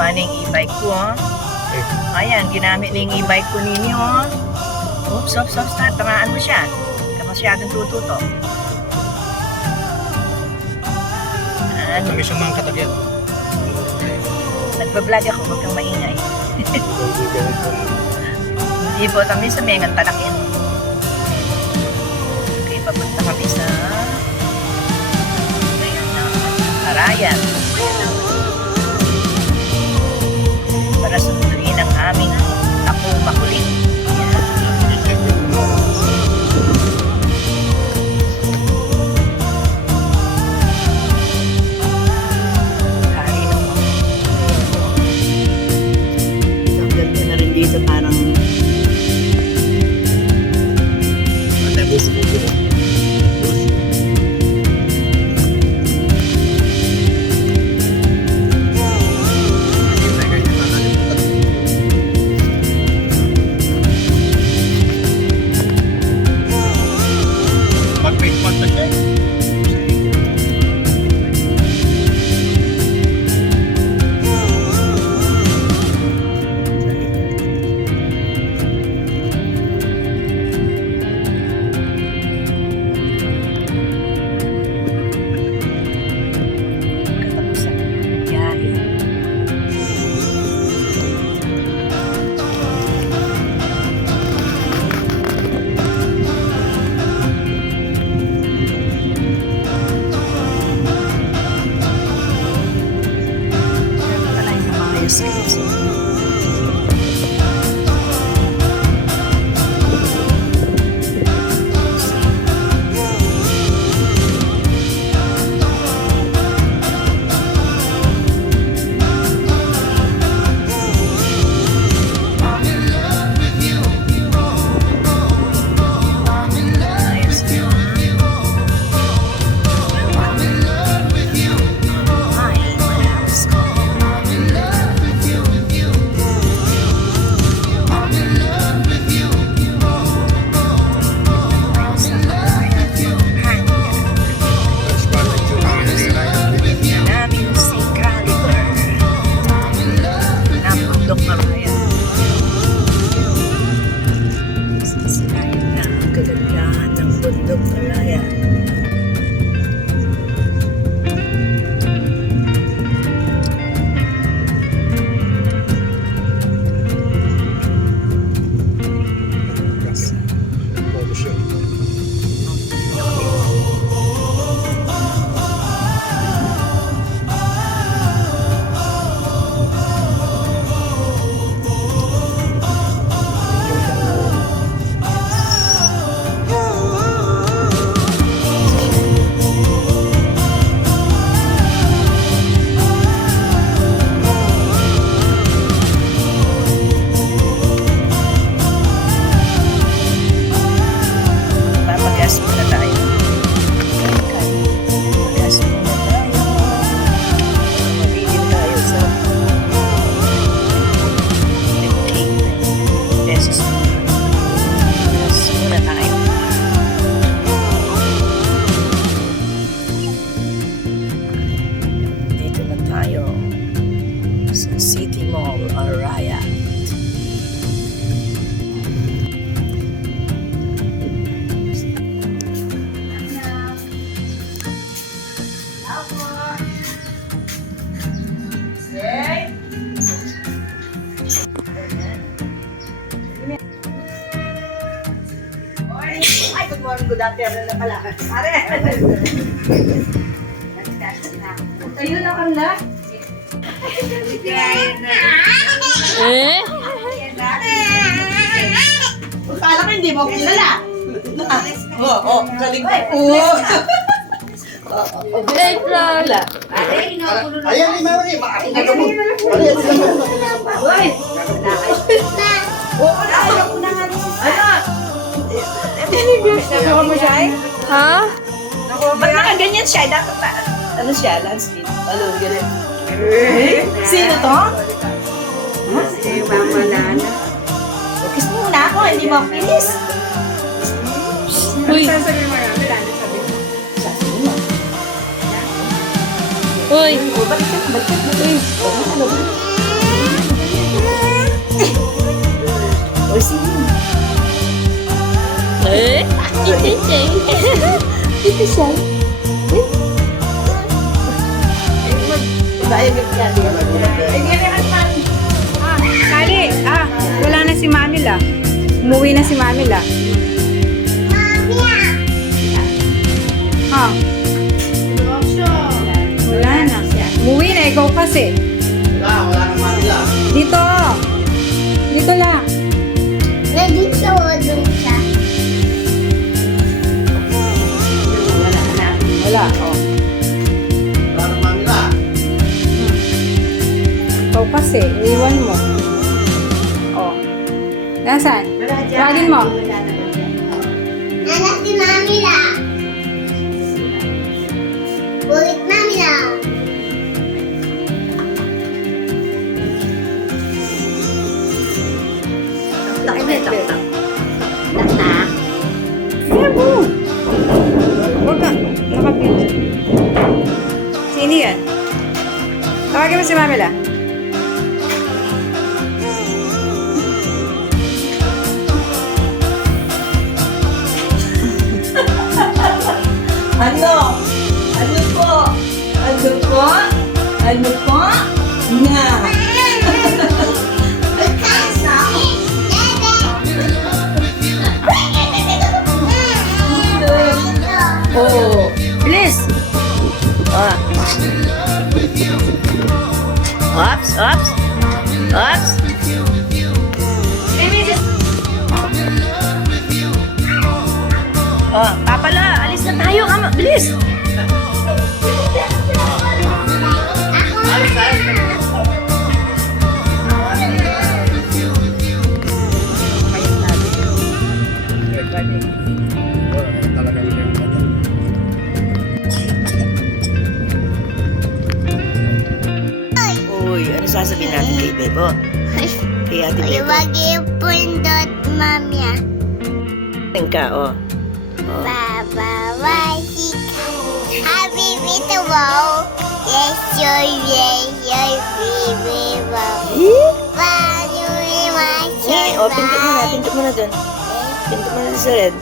ginawa na yung e-bike ko, oh. Ayan, ginamit na yung e-bike ko ninyo, oh. Oops, start. Tamaan mo siya. Hindi ka masyadong tututo. Ayan. Kami sa mga katagyan. Nagbablog ako, huwag kang maingay. Hindi po kami sa Mengan Talakin. Okay, papunta kami sa Arayan. Para sunduin ang aming ako makulit. Hari ng ang ganda na rin dito, parang Matay buso-buso. Mag-Facebook na siya. katapusan ng biyahe. Wala yung maayos guys. Ayos yun. Ay, malawas ko. Namin si Caliber. Napundok na kaya. Sisirain na ang kagandahan ng bundok na raya. Photo shoot. Papagas muna tayo. Papagas muna tayo. Mabigil tayo sa 58 pesos. Papagas muna tayo. Dito na tayo sa City Mall, Araya. Ay, good morning, good afternoon na pala. Are! Tayo na kanda? Eh? Kala ko hindi mo kilala. Oo, galing ko. Oo. Wait lang. Ayan ni Mary, maaking na mo. Uy! Oo, ayaw ko na nga. Nakuha mo siya eh? Ha? Ba't nakaganyan siya? Dapat pa, ano siya, landscape. Ano, ganyan. Sino to? Si Mama Nana. Kiss mo muna ako, hindi mo ako kinis. Uy. Sasabihin mo yan, Milano sabi mo. Sabi mo. Uy. O, balik ka, balik ka. Uy. Ano, ano? O sige. Eh? Ito siya. Ito siya. Kali, wala na si Mami la. Umuwi na si Mami la. Wala na. Umuwi na, ikaw kasi. Wala nang manila. Dito. Dito lang. Nandito dun siya. Wala. Oh. Wala nang manila. Ikaw kasi, iwan mo. Oh. Nasaan? Tawagin mo. Nanak si Mami lang. Bulit Mami lang. Sebo! Huwag ka. Nakapit. Sino yan? Tawagin mo si Mami la. Ano? Ano po? Ano po? Ano po? Na. Oh, please. Ah. Ops, ops. Ops. Oh, papala, alis na tayo. Kama, bilis. Talaga yun yung ganyan. Uy, ano sasabihin natin kay Bebo? Kay Ate Bebo. Huwag ipundot, Mami. Tingin ka, oh. Baba, wasik. Habibi to wow. Yes, baby, wow. Paano Eh, oh, pinto mo na dun. Pinto mo na sa red.